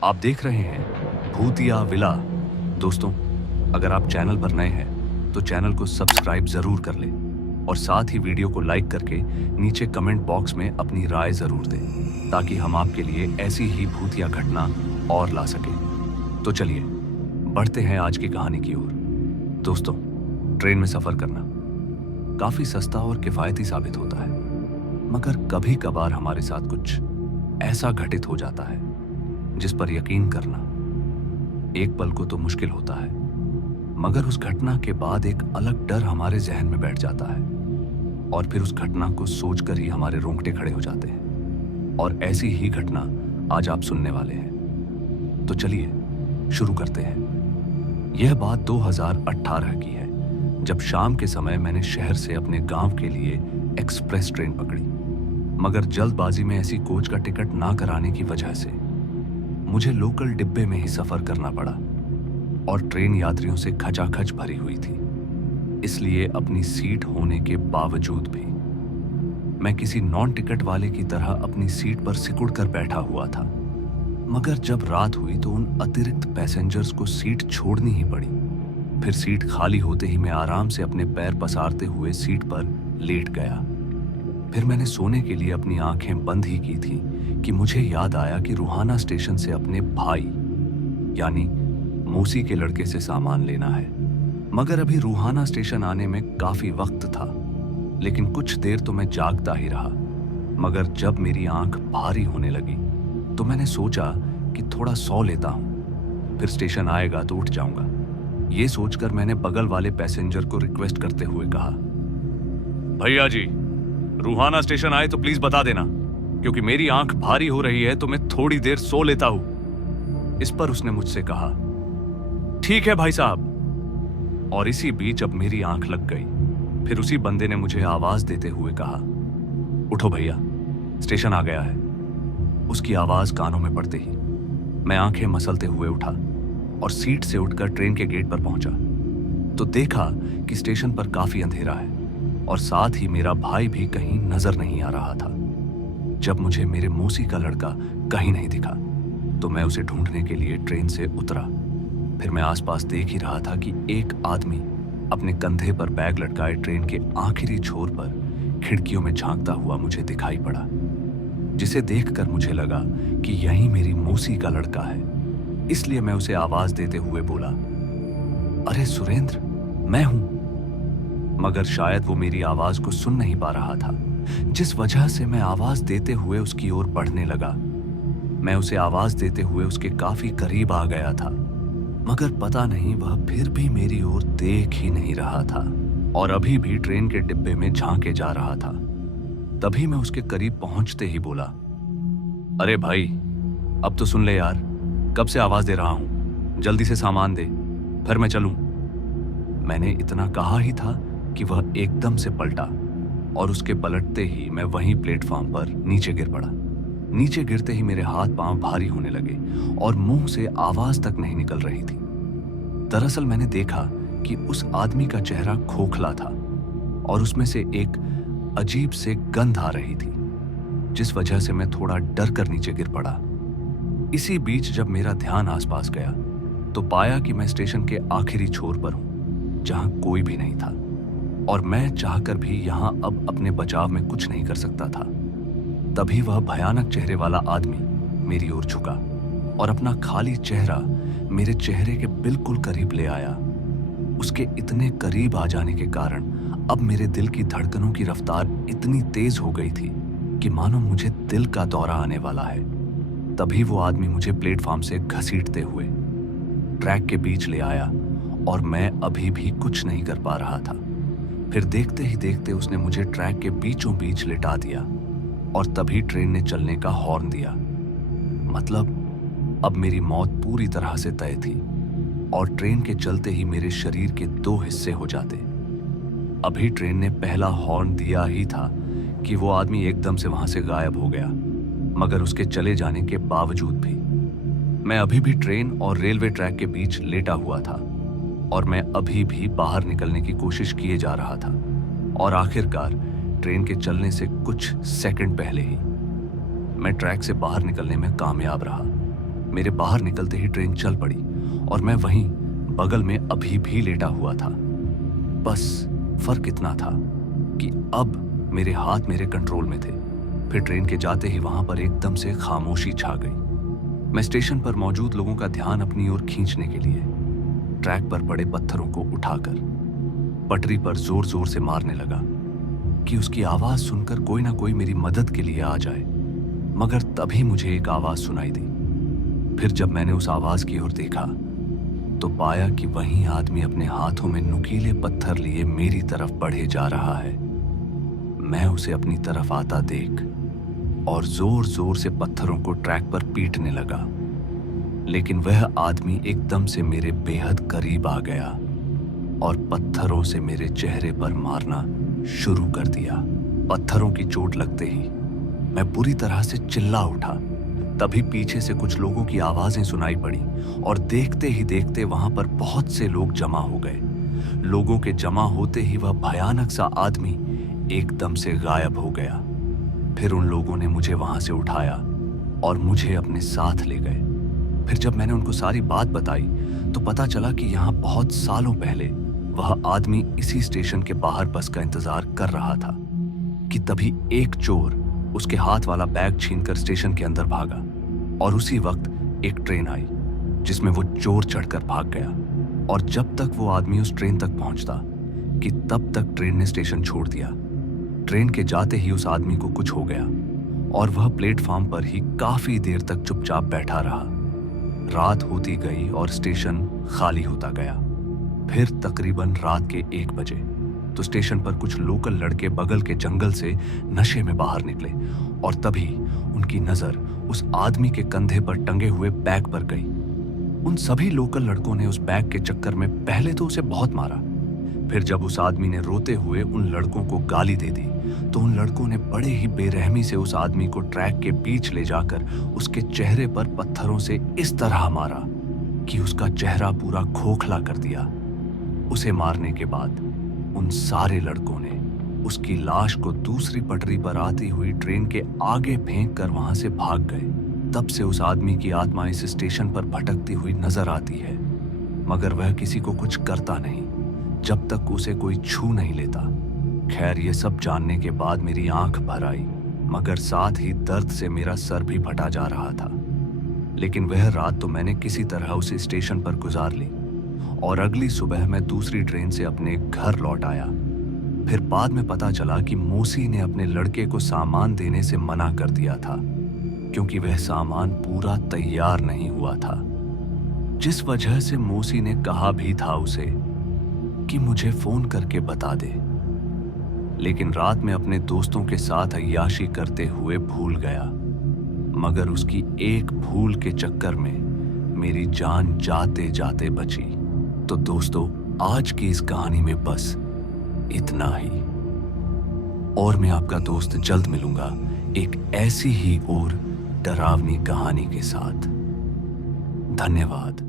आप देख रहे हैं भूतिया विला। दोस्तों, अगर आप चैनल पर नए हैं तो चैनल को सब्सक्राइब जरूर कर लें और साथ ही वीडियो को लाइक करके नीचे कमेंट बॉक्स में अपनी राय जरूर दें ताकि हम आपके लिए ऐसी ही भूतिया घटना और ला सकें। तो चलिए बढ़ते हैं आज की कहानी की ओर। दोस्तों, ट्रेन में सफर करना काफी सस्ता और किफायती साबित होता है, मगर कभी कभार हमारे साथ कुछ ऐसा घटित हो जाता है जिस पर यकीन करना एक पल को तो मुश्किल होता है, मगर उस घटना के बाद एक अलग डर हमारे जहन में बैठ जाता है और फिर उस घटना को सोचकर ही हमारे रोंगटे खड़े हो जाते हैं। और ऐसी ही घटना आज आप सुनने वाले हैं। तो चलिए शुरू करते हैं। यह बात 2018 की है, जब शाम के समय मैंने शहर से अपने गांव के लिए एक्सप्रेस ट्रेन पकड़ी, मगर जल्दबाजी में ऐसी कोच का टिकट ना कराने की वजह से मुझे लोकल डिब्बे में ही सफर करना पड़ा और ट्रेन यात्रियों से खचाखच भरी हुई थी। इसलिए अपनी सीट होने के बावजूद भी मैं किसी नॉन टिकट वाले की तरह अपनी सीट पर सिकुड़ कर बैठा हुआ था। मगर जब रात हुई तो उन अतिरिक्त पैसेंजर्स को सीट छोड़नी ही पड़ी। फिर सीट खाली होते ही मैं आराम से अपने पैर पसारते हुए सीट पर लेट गया। फिर मैंने सोने के लिए अपनी आंखें बंद ही की थी कि मुझे याद आया कि रूहाना स्टेशन से अपने भाई यानी मौसी के लड़के से सामान लेना है। मगर अभी रूहाना स्टेशन आने में काफी वक्त था, लेकिन कुछ देर तो मैं जागता ही रहा। मगर जब मेरी आंख भारी होने लगी तो मैंने सोचा कि थोड़ा सो लेता हूं, फिर स्टेशन आएगा तो उठ जाऊंगा। ये सोचकर मैंने बगल वाले पैसेंजर को रिक्वेस्ट करते हुए कहा, भैया जी, रूहाना स्टेशन आए तो प्लीज बता देना, क्योंकि मेरी आंख भारी हो रही है तो मैं थोड़ी देर सो लेता हूं। इस पर उसने मुझसे कहा, ठीक है भाई साहब। और इसी बीच अब मेरी आंख लग गई। फिर उसी बंदे ने मुझे आवाज देते हुए कहा, उठो भैया, स्टेशन आ गया है। उसकी आवाज कानों में पड़ते ही मैं आंखें मसलते हुए उठा और सीट से उठकर ट्रेन के गेट पर पहुंचा तो देखा कि स्टेशन पर काफी अंधेरा है और साथ ही मेरा भाई भी कहीं नजर नहीं आ रहा था। जब मुझे मेरे मौसी का लड़का कहीं नहीं दिखा तो मैं उसे ढूंढने के लिए ट्रेन से उतरा। फिर मैं आसपास देख ही रहा था कि एक आदमी अपने कंधे पर बैग लटकाए ट्रेन के आखिरी छोर पर खिड़कियों में झांकता हुआ मुझे दिखाई पड़ा, जिसे देखकर मुझे लगा कि यही मेरी मौसी का लड़का है। इसलिए मैं उसे आवाज देते हुए बोला, अरे सुरेंद्र, मैं हूं। मगर शायद वो मेरी आवाज को सुन नहीं पा रहा था, जिस वजह से मैं आवाज देते हुए उसकी ओर बढ़ने लगा। मैं उसे आवाज देते हुए उसके काफी करीब आ गया था, मगर पता नहीं वह फिर भी मेरी ओर देख ही नहीं रहा था और अभी भी ट्रेन के डिब्बे में झांके जा रहा था। तभी मैं उसके करीब पहुंचते ही बोला, अरे भाई, अब तो सुन ले यार, कब से आवाज दे रहा हूं, जल्दी से सामान दे, फिर मैं चलूं। मैंने इतना कहा ही था कि वह एकदम से पलटा और उसके पलटते ही मैं वहीं प्लेटफॉर्म पर नीचे गिर पड़ा। नीचे गिरते ही मेरे हाथ पांव भारी होने लगे और मुंह से आवाज तक नहीं निकल रही थी। दरअसल मैंने देखा कि उस आदमी का चेहरा खोखला था और उसमें से एक अजीब से गंध आ रही थी, जिस वजह से मैं थोड़ा डर कर नीचे गिर पड़ा। इसी बीच जब मेरा ध्यान आसपास गया तो पाया कि मैं स्टेशन के आखिरी छोर पर हूं, जहां कोई भी नहीं था और मैं चाहकर भी यहां अब अपने बचाव में कुछ नहीं कर सकता था। तभी वह भयानक चेहरे वाला आदमी मेरी ओर झुका और अपना खाली चेहरा मेरे चेहरे के बिल्कुल करीब ले आया। उसके इतने करीब आ जाने के कारण अब मेरे दिल की धड़कनों की रफ्तार इतनी तेज हो गई थी कि मानो मुझे दिल का दौरा आने वाला है। तभी वो आदमी मुझे प्लेटफॉर्म से घसीटते हुए ट्रैक के बीच ले आया और मैं अभी भी कुछ नहीं कर पा रहा था। फिर देखते ही देखते उसने मुझे ट्रैक के बीचों बीच लिटा दिया और तभी ट्रेन ने चलने का हॉर्न दिया। मतलब अब मेरी मौत पूरी तरह से तय थी और ट्रेन के चलते ही मेरे शरीर के दो हिस्से हो जाते। अभी ट्रेन ने पहला हॉर्न दिया ही था कि वो आदमी एकदम से वहां से गायब हो गया। मगर उसके चले जाने के बावजूद भी मैं अभी भी ट्रेन और रेलवे ट्रैक के बीच लेटा हुआ था और मैं अभी भी बाहर निकलने की कोशिश किए जा रहा था। और आखिरकार ट्रेन के चलने से कुछ सेकंड पहले ही मैं ट्रैक से बाहर निकलने में कामयाब रहा। मेरे बाहर निकलते ही ट्रेन चल पड़ी और मैं वहीं बगल में अभी भी लेटा हुआ था। बस फर्क इतना था कि अब मेरे हाथ मेरे कंट्रोल में थे। फिर ट्रेन के जाते ही वहां पर एकदम से खामोशी छा गई। मैं स्टेशन पर मौजूद लोगों का ध्यान अपनी ओर खींचने के लिए ट्रैक पर पड़े पत्थरों को उठाकर पटरी पर जोर जोर से मारने लगा कि उसकी आवाज सुनकर कोई ना कोई मेरी मदद के लिए आ जाए। मगर तभी मुझे एक आवाज सुनाई दी। फिर जब मैंने उस आवाज की ओर देखा तो पाया कि वही आदमी अपने हाथों में नुकीले पत्थर लिए मेरी तरफ बढ़े जा रहा है। मैं उसे अपनी तरफ आता देख और जोर जोर से पत्थरों को ट्रैक पर पीटने लगा, लेकिन वह आदमी एकदम से मेरे बेहद करीब आ गया और पत्थरों से मेरे चेहरे पर मारना शुरू कर दिया। पत्थरों की चोट लगते ही मैं बुरी तरह से चिल्ला उठा। तभी पीछे से कुछ लोगों की आवाजें सुनाई पड़ी और देखते ही देखते वहां पर बहुत से लोग जमा हो गए। लोगों के जमा होते ही वह भयानक सा आदमी एकदम से गायब हो गया। फिर उन लोगों ने मुझे वहां से उठाया और मुझे अपने साथ ले गए। फिर जब मैंने उनको सारी बात बताई तो पता चला कि यहाँ बहुत सालों पहले वह आदमी इसी स्टेशन के बाहर बस का इंतजार कर रहा था कि तभी एक चोर उसके हाथ वाला बैग छीनकर स्टेशन के अंदर भागा और उसी वक्त एक ट्रेन आई जिसमें वो चोर चढ़कर भाग गया। और जब तक वो आदमी उस ट्रेन तक पहुंचता कि तब तक ट्रेन ने स्टेशन छोड़ दिया। ट्रेन के जाते ही उस आदमी को कुछ हो गया और वह प्लेटफॉर्म पर ही काफी देर तक चुपचाप बैठा रहा। रात होती गई और स्टेशन खाली होता गया। फिर तकरीबन रात के 1 बजे तो स्टेशन पर कुछ लोकल लड़के बगल के जंगल से नशे में बाहर निकले और तभी उनकी नजर उस आदमी के कंधे पर टंगे हुए बैग पर गई। उन सभी लोकल लड़कों ने उस बैग के चक्कर में पहले तो उसे बहुत मारा। फिर जब उस आदमी ने रोते हुए उन लड़कों को गाली दे दी तो उन लड़कों ने बड़े ही बेरहमी से उस आदमी को ट्रैक के बीच ले जाकर उसके चेहरे पर पत्थरों से इस तरह मारा कि उसका चेहरा पूरा खोखला कर दिया। उसे मारने के बाद उन सारे लड़कों ने उसकी लाश को दूसरी पटरी पर आती हुई ट्रेन के आगे फेंक कर वहां से भाग गए। तब से उस आदमी की आत्मा इस स्टेशन पर भटकती हुई नजर आती है, मगर वह किसी को कुछ करता नहीं जब तक उसे कोई छू नहीं लेता। खैर, ये सब जानने के बाद मेरी आंख भर आई, मगर साथ ही दर्द से मेरा सर भी फटा जा रहा था। लेकिन वह रात तो मैंने किसी तरह उस स्टेशन पर गुजार ली और अगली सुबह मैं दूसरी ट्रेन से अपने घर लौट आया। फिर बाद में पता चला कि मौसी ने अपने लड़के को सामान देने से मना कर दिया था क्योंकि वह सामान पूरा तैयार नहीं हुआ था, जिस वजह से मौसी ने कहा भी था उसे कि मुझे फोन करके बता दे। लेकिन रात में अपने दोस्तों के साथ अय्याशी करते हुए भूल गया, मगर उसकी एक भूल के चक्कर में मेरी जान जाते जाते बची। तो दोस्तों, आज की इस कहानी में बस इतना ही, और मैं आपका दोस्त जल्द मिलूंगा एक ऐसी ही और डरावनी कहानी के साथ। धन्यवाद।